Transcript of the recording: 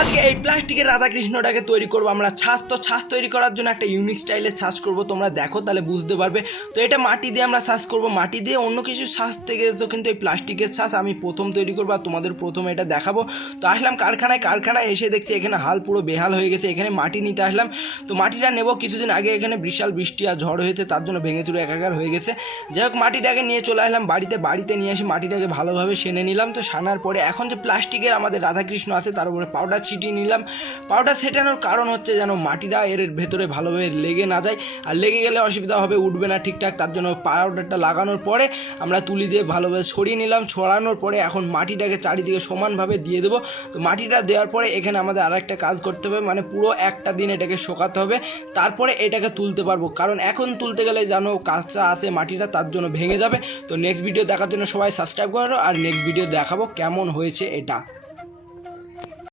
আজকে এই প্লাস্টিকের রাধাকৃষ্ণটাকে তৈরি করবো আমরা ছাঁচ। তো ছাঁচ তৈরি করার জন্য একটা ইউনিক স্টাইলের ছাঁচ করবো, তোমরা দেখো তাহলে বুঝতে পারবে। তো এটা মাটি দিয়ে আমরা ছাঁচ করবো, মাটি দিয়ে অন্য কিছু ছাঁচ থেকে তো কিন্তু এই প্লাস্টিকের ছাঁচ আমি প্রথম তৈরি করবো আর তোমাদের প্রথমে এটা দেখাবো। তো আসলাম কারখানায় এসে দেখছি এখানে হাল পুরো বেহাল হয়ে গেছে। এখানে মাটি নিতে আসলাম, তো মাটিটা নেবো। কিছুদিন আগে এখানে বিশাল বৃষ্টি আর ঝড় হয়েছে, তার জন্য ভেঙে চুরে একাকার হয়ে গেছে। যাই হোক মাটিটাকে নিয়ে চলে আসলাম বাড়িতে নিয়ে এসে মাটিটাকে ভালোভাবে সেনে নিলাম। তো সানার পরে এখন যে প্লাস্টিকের আমাদের রাধাকৃষ্ণ আছে তার উপরে পাউডার ছিটিয়ে নিলাম। পাউডার ছেটানোর কারণ হচ্ছে যেন মাটিটা এর ভেতরে ভালোভাবে লেগে না যায়, আর লেগে গেলে অসুবিধা হবে, উঠবে না ঠিকঠাক। তার জন্য পাউডারটা লাগানোর পরে আমরা তুলি দিয়ে ভালোভাবে ছড়িয়ে নিলাম। ছড়ানোর পরে এখন মাটিটাকে চারিদিকে সমানভাবে দিয়ে দেবো। তো মাটিটা দেওয়ার পরে এখানে আমাদের আর একটা কাজ করতে হবে, মানে পুরো একটা দিন এটাকে শোকাতে হবে, তারপরে এটাকে তুলতে পারবো। কারণ এখন তুলতে গেলে জানো কাঁচা আছে মাটিটা, তার জন্য ভেঙে যাবে। তো নেক্সট ভিডিও দেখার জন্য সবাই সাবস্ক্রাইব করো, আর নেক্সট ভিডিও দেখাবো কেমন হয়েছে এটা।